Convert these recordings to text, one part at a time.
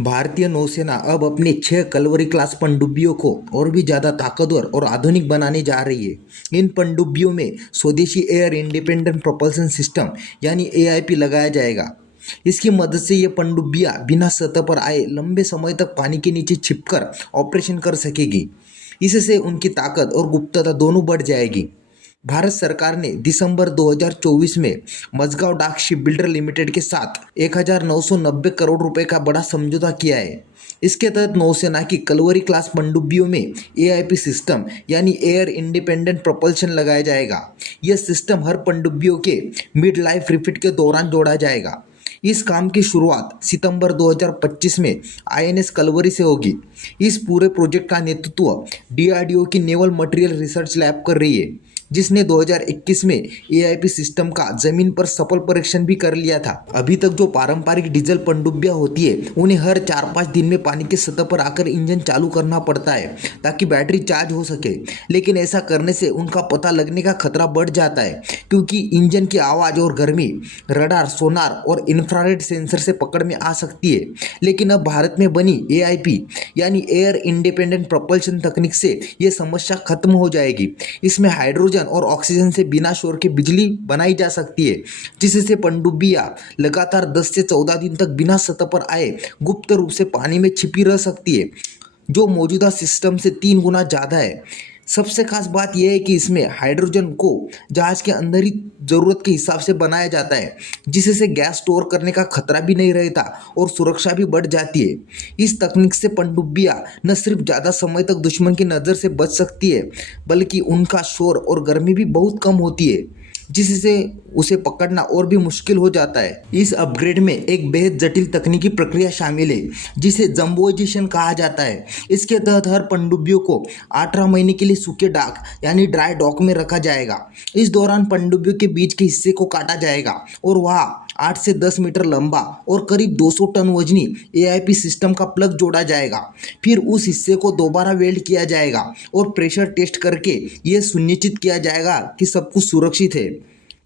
भारतीय नौसेना अब अपने 6 कलवरी क्लास पनडुब्बियों को और भी ज़्यादा ताकतवर और आधुनिक बनाने जा रही है। इन पनडुब्बियों में स्वदेशी एयर इंडिपेंडेंट प्रोपल्शन सिस्टम यानी एआईपी लगाया जाएगा। इसकी मदद से ये पनडुब्बियां बिना सतह पर आए लंबे समय तक पानी के नीचे छिपकर ऑपरेशन कर सकेगी। इससे उनकी ताकत और गुप्तता दोनों बढ़ जाएगी। भारत सरकार ने दिसंबर 2024 में मझगांव डाक शिप बिल्डर लिमिटेड के साथ 1990 करोड़ रुपए का बड़ा समझौता किया है। इसके तहत नौसेना की कलवरी क्लास पनडुब्बियों में एआईपी सिस्टम यानी एयर इंडिपेंडेंट प्रोपल्शन लगाया जाएगा। यह सिस्टम हर पनडुब्बियों के मिड लाइफ रिफिट के दौरान जोड़ा जाएगा। इस काम की शुरुआत सितंबर 2025 में आईएनएस कलवरी से होगी। इस पूरे प्रोजेक्ट का नेतृत्व डीआरडीओ की नेवल मटेरियल रिसर्च लैब कर रही है, जिसने 2021 में एआईपी सिस्टम का जमीन पर सफल परीक्षण भी कर लिया था। अभी तक जो पारंपरिक डीजल पनडुब्बियां होती है, उन्हें हर 4-5 दिन में पानी की सतह पर आकर इंजन चालू करना पड़ता है ताकि बैटरी चार्ज हो सके। लेकिन ऐसा करने से उनका पता लगने का खतरा बढ़ जाता है, क्योंकि इंजन की आवाज़ और गर्मी रडार, सोनार और इंफ्रारेड सेंसर से पकड़ में आ सकती है। लेकिन अब भारत में बनी एआईपी यानी एयर इंडिपेंडेंट प्रोपल्शन तकनीक से ये समस्या खत्म हो जाएगी। इसमें हाइड्रोजन और ऑक्सीजन से बिना शोर के बिजली बनाई जा सकती है, जिससे पनडुब्बियां लगातार 10 से 14 दिन तक बिना सतह पर आए गुप्त रूप से पानी में छिपी रह सकती है, जो मौजूदा सिस्टम से 3 गुना ज़्यादा है। सबसे खास बात यह है कि इसमें हाइड्रोजन को जहाज के अंदर ही ज़रूरत के हिसाब से बनाया जाता है, जिससे गैस स्टोर करने का खतरा भी नहीं रहता और सुरक्षा भी बढ़ जाती है। इस तकनीक से पनडुब्बियां न सिर्फ ज़्यादा समय तक दुश्मन की नज़र से बच सकती है, बल्कि उनका शोर और गर्मी भी बहुत कम होती है, जिससे उसे पकड़ना और भी मुश्किल हो जाता है। इस अपग्रेड में एक बेहद जटिल तकनीकी प्रक्रिया शामिल है, जिसे जम्बोइजेशन कहा जाता है। इसके तहत हर पनडुब्बियों को 18 महीने के लिए सूखे डाक यानी ड्राई डॉक में रखा जाएगा। इस दौरान पनडुब्बियों के बीच के हिस्से को काटा जाएगा और वहाँ 8 से 10 मीटर लंबा और करीब 200 टन वजनी एआईपी सिस्टम का प्लग जोड़ा जाएगा। फिर उस हिस्से को दोबारा वेल्ड किया जाएगा और प्रेशर टेस्ट करके ये सुनिश्चित किया जाएगा कि सब कुछ सुरक्षित है।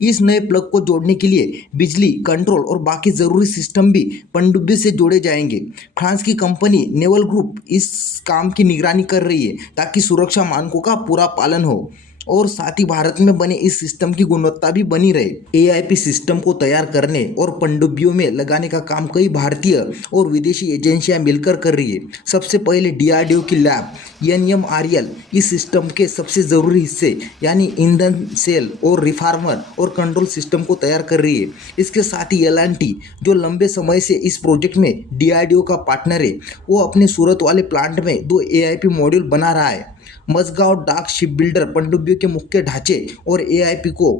इस नए प्लग को जोड़ने के लिए बिजली, कंट्रोल और बाकी ज़रूरी सिस्टम भी पनडुब्बी से जोड़े जाएंगे। फ्रांस की कंपनी नेवल ग्रुप इस काम की निगरानी कर रही है ताकि सुरक्षा मानकों का पूरा पालन हो और साथ ही भारत में बने इस सिस्टम की गुणवत्ता भी बनी रहे। एआईपी सिस्टम को तैयार करने और पनडुब्बियों में लगाने का काम कई भारतीय और विदेशी एजेंसियां मिलकर कर रही है। सबसे पहले डीआरडीओ की लैब एनएमआरएल इस सिस्टम के सबसे ज़रूरी हिस्से यानी ईंधन सेल और रिफॉर्मर और कंट्रोल सिस्टम को तैयार कर रही है। इसके साथ ही एल&टी, जो लंबे समय से इस प्रोजेक्ट में डीआरडीओ का पार्टनर है, वो अपने सूरत वाले प्लांट में 2 एआईपी मॉड्यूल बना रहा है। मझगांव डाक शिप बिल्डर पनडुब्बियों के मुख्य ढांचे और एआईपी को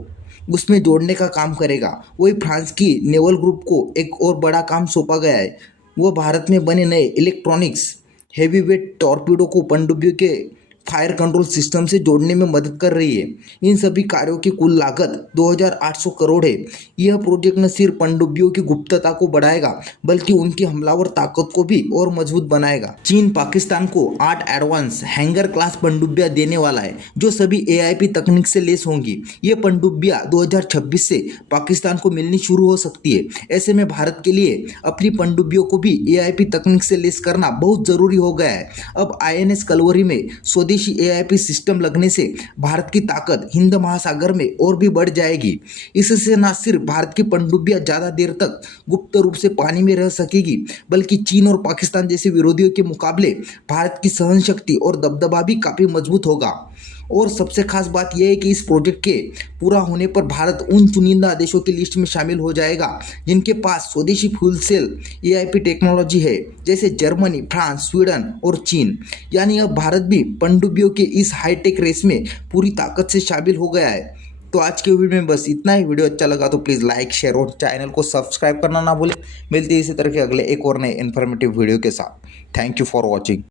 उसमें जोड़ने का काम करेगा। वही फ्रांस की नेवल ग्रुप को एक और बड़ा काम सौंपा गया है। वो भारत में बने नए इलेक्ट्रॉनिक्स हैवीवेट टॉर्पीडो को पनडुब्बियों के फायर कंट्रोल सिस्टम से जोड़ने में मदद कर रही है। इन सभी कार्यों की कुल लागत 2800 करोड़ है। यह प्रोजेक्ट न सिर्फ पनडुब्बियों की गुप्तता को बढ़ाएगा, बल्कि उनकी हमलावर ताकत को भी और मजबूत बनाएगा। चीन पाकिस्तान को 8 एडवांस हैंगर क्लास पनडुब्बियां देने वाला है, जो सभी एआईपी तकनीक से लेस होंगी। ये पनडुब्बियां 2026 से पाकिस्तान को मिलनी शुरू हो सकती है। ऐसे में भारत के लिए अपनी पनडुब्बियों को भी एआईपी तकनीक से लेस करना बहुत ज़रूरी हो गया है। अब आईएनएस कलवरी में स्वदेशी एआईपी सिस्टम लगने से भारत की ताकत हिंद महासागर में और भी बढ़ जाएगी। इससे न सिर्फ भारत की पनडुब्बियां ज़्यादा देर तक गुप्त रूप से पानी में रह सकेगी, बल्कि चीन और पाकिस्तान जैसे विरोधियों के मुकाबले भारत की सहन शक्ति और दबदबा भी काफ़ी मजबूत होगा। और सबसे खास बात यह है कि इस प्रोजेक्ट के पूरा होने पर भारत उन चुनिंदा देशों की लिस्ट में शामिल हो जाएगा जिनके पास स्वदेशी फ्यूल सेल एआईपी टेक्नोलॉजी है, जैसे जर्मनी, फ्रांस, स्वीडन और चीन। यानी अब भारत भी पनडुब्बियों के इस हाईटेक रेस में पूरी ताकत से शामिल हो गया है। तो आज के वीडियो में बस इतना ही। वीडियो अच्छा लगा तो प्लीज़ लाइक, शेयर और चैनल को सब्सक्राइब करना ना भूलें। मिलते हैं इसी तरह के अगले एक और नए इन्फॉर्मेटिव वीडियो के साथ। Thank you for watching.